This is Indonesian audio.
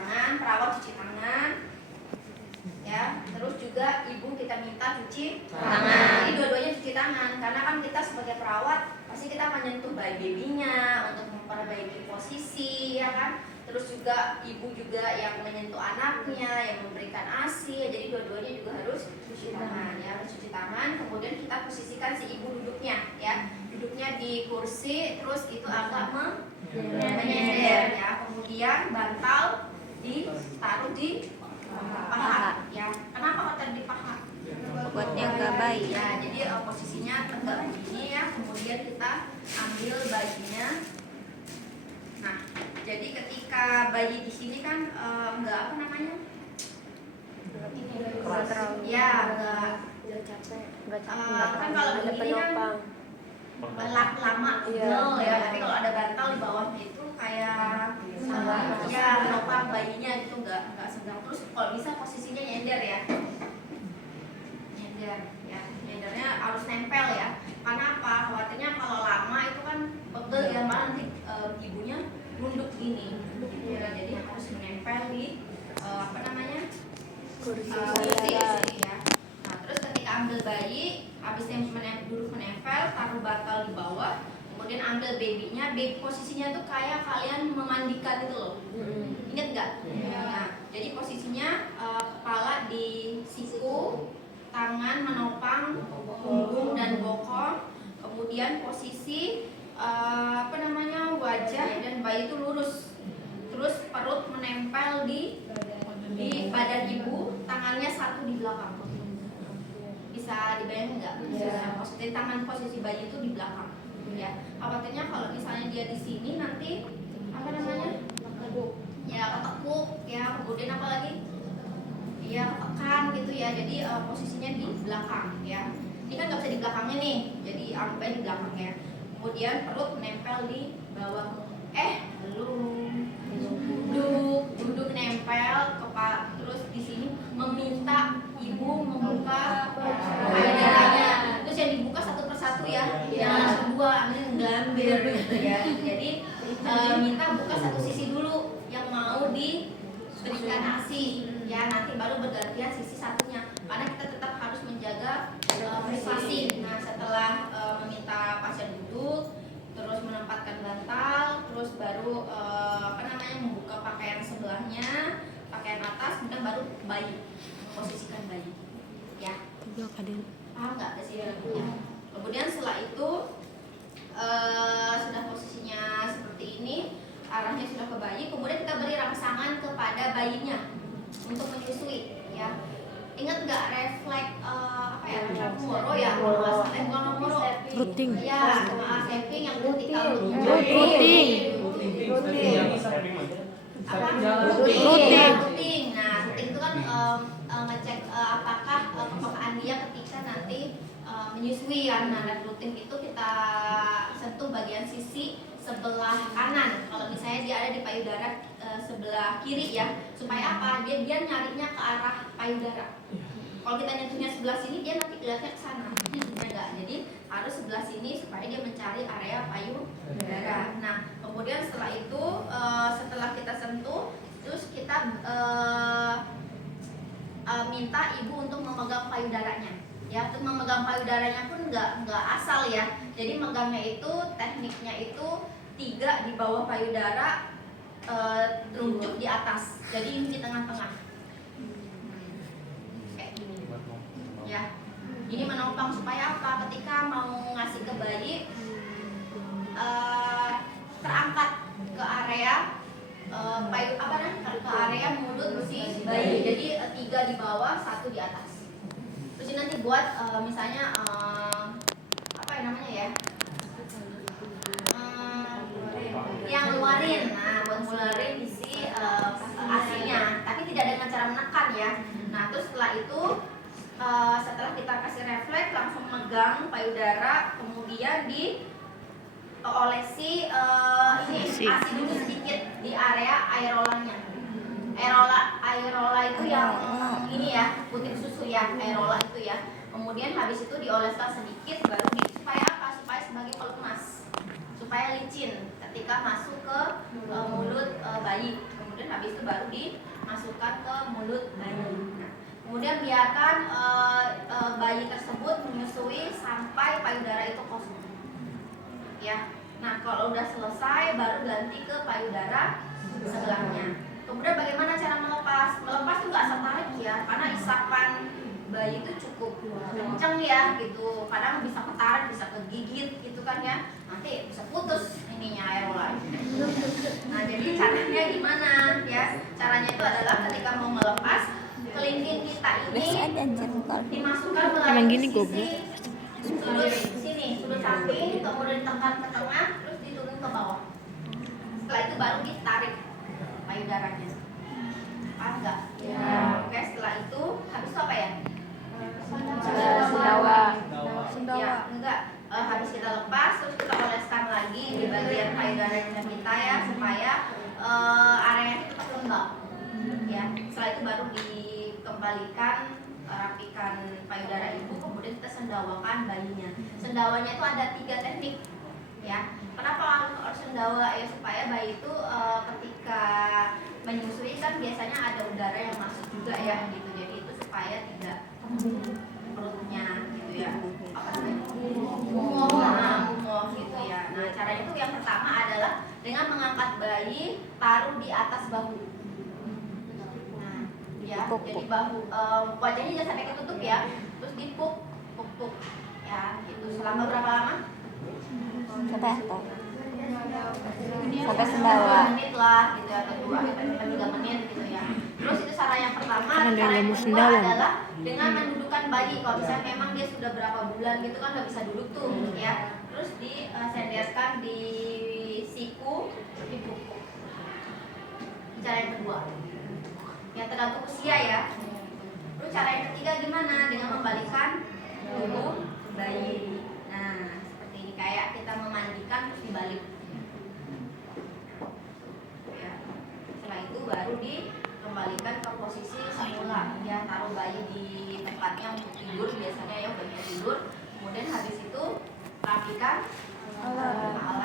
tangan, perawat cuci tangan, ya. Terus juga ibu kita minta cuci tangan. Jadi dua-duanya cuci tangan, karena kan kita sebagai perawat pasti kita akan nyentuh bayinya untuk memperbaiki posisi, ya kan. Terus juga ibu juga yang menyentuh anaknya, yang memberikan ASI, jadi dua-duanya juga harus cuci tangan, ya, harus cuci tangan. Kemudian kita posisikan si ibu duduknya, ya, duduknya di kursi, terus itu agak menyender, ya. Kemudian bantal ditaruh di paha, ya. Kenapa kok taruh di paha? Buat jaga bayi. Ya, jadi posisinya tegak begini, ya. Kemudian kita ambil bayinya. Nah, jadi ketika bayi di sini kan enggak apa namanya? Ya, enggak capek. kan kalau begini kan lama pegel, ya. Tapi kalau ada bantal di bawahnya itu kayak ya menopang bayinya gitu, enggak senggang. Terus kalau bisa posisinya nyender, ya. Nyender, ya. Nyendernya harus nempel, ya. Karena apa? Khawatirnya kalau lama itu kan pegel, ya, malah nanti ibunya nunduk gini, ya. Jadi harus menempel di apa namanya? Kursi, ya. Nah, terus ketika ambil bayi, habisnya duduk menempel, taruh bantal di bawah, kemudian ambil babynya. Baby posisinya tuh kayak kalian memandikan itu loh. Ingat nggak? Nah, jadi posisinya kepala di siku, tangan menopang punggung dan bokong, kemudian posisi wajah dan bayi itu lurus. Terus perut menempel di badan ibu, tangannya satu di belakang. Bisa dibayangin nggak? Maksudnya tangan posisi bayi itu di belakang, ya. Khawatirnya kalau misalnya dia di sini nanti apa namanya? Ya, ketekuk, ya. Kemudian apa lagi? Ya, ketekan gitu, ya. Jadi posisinya di belakang, ya. Ini kan nggak bisa di belakangnya nih, jadi anggapnya di belakangnya. Kemudian perut menempel di bawah. Duduk nempel kepala, terus di sini meminta ibu membuka payudaranya. Terus yang dibuka satu persatu, ya. Jangan langsung dua, ambil gambir gitu, ya. Jadi minta buka satu sisi dulu yang mau diberikan ASI, ya. Nanti baru bergantian sisi satunya, karena kita tetap harus menjaga privasi. Nah, setelah meminta pasien duduk, terus menempatkan bantal, terus baru membuka pakaian sebelahnya, pakaian atas, kemudian baru bayi, memposisikan bayi, ya. Paham nggak ke sini? Kemudian setelah itu sudah posisinya seperti ini, arahnya sudah ke bayi, kemudian kita beri rangsangan kepada bayinya untuk menyusui, ya. Ingat nggak refleks moro, ya? Rutin. Ya, saving yang ketika Rutin. Nah, rutin itu kan ngecek apakah kepekaan dia ketika nanti menyusui, ya. Nah, rutin itu kita sentuh bagian sisi sebelah kanan. Kalau misalnya dia ada di payudara sebelah kiri, ya, supaya apa? Dia nyarinya ke arah payudara. Kalau kita nyentuhnya sebelah sini, dia nanti lihatnya ke sana, ya enggak? Jadi harus sebelah sini supaya dia mencari area payudara. Nah, kemudian setelah itu setelah kita sentuh, terus kita minta ibu untuk memegang payudaranya, ya. Untuk memegang payudaranya pun nggak asal, ya. Jadi megangnya itu tekniknya itu 3 di bawah payudara, teruncuk di atas. Jadi ini di tengah-tengah. Kayak gini. Ya. Ini menopang supaya apa? Ketika mau ngasih ke bayi terangkat ke area ke area mulut si bayi. Jadi 3 di bawah, 1 di atas. Terus ini nanti buat misalnya yang ngeluarin. Nah, buat ngeluarin isi ASI-nya, tapi tidak dengan cara menekan, ya. Nah, terus setelah itu setelah kita kasih refleks, langsung megang payudara, kemudian olesi ASI dulu sedikit di area aerolanya. Aerola itu yang ini, ya, putih susu, ya, aerola itu, ya. Kemudian habis itu dioleskan sedikit, baru supaya apa? Supaya sebagai pelumas, supaya licin ketika masuk ke mulut bayi. Kemudian habis itu itu baru dimasukkan ke mulut bayi. Nah, kemudian biarkan bayi tersebut menyusui sampai payudara itu kosong. Ya. Nah, kalau udah selesai baru ganti ke payudara sebelahnya. Kemudian bagaimana cara melepas? Melepas itu nggak setarik ya, karena isapan bayi itu cukup kenceng ya gitu. Kadang bisa ketarik, bisa kegigit gitu kan ya. Nanti bisa putus ininya areola. Nah, jadi caranya gimana ya? Caranya itu adalah ketika mau melepas, kelingking kita ini dimasukkan melalui sisi sudut sini, sudut samping, kemudian ditekan ke tengah, terus diturun ke bawah. Setelah itu baru ditarik payudaranya. Paham nggak? Ya. Oke, setelah itu habis itu apa ya? Sendawa. Ya, enggak. Habis kita lepas, terus kita oleskan lagi di bagian payudara kita ya, supaya area itu tetap lembab. Ya, setelah itu baru dikembalikan, rapikan payudara ibu, kemudian kita sendawakan bayinya. Sendawanya itu ada 3 teknik. Ya, kenapa harus sendawa ya? Supaya bayi itu ketika menyusui kan biasanya ada udara yang masuk juga ya gitu, jadi itu supaya tidak perutnya gitu ya, apa namanya, gumoh gitu ya. Nah, caranya itu yang pertama adalah dengan mengangkat bayi, taruh di atas bahu. Nah, ya, jadi bahu wajahnya jangan sampai ketutup ya, terus dipuk ya gitu selama berapa lama? Sampai apa? Sampai sendawa. 2 menit lah gitu atau 3 menit gitu ya. Terus itu cara yang pertama. Cara yang kedua adalah dengan mendudukkan bayi. Kalau misalnya memang dia sudah berapa bulan gitu kan nggak bisa duduk tuh ya. Terus disenderkan di siku, dipupuk. Cara yang kedua. Yang tergantung usia ya. Terus cara yang ketiga gimana? Dengan membalikkan tubuh bayi. Nah, seperti ini, kayak kita memandikan terus dibalik. Ya. Setelah itu baru dikembalikan ke posisi semula. Ya, taruh bayi di tempatnya untuk tidur biasanya ya, untuk tidur. Kemudian habis itu rapikan alat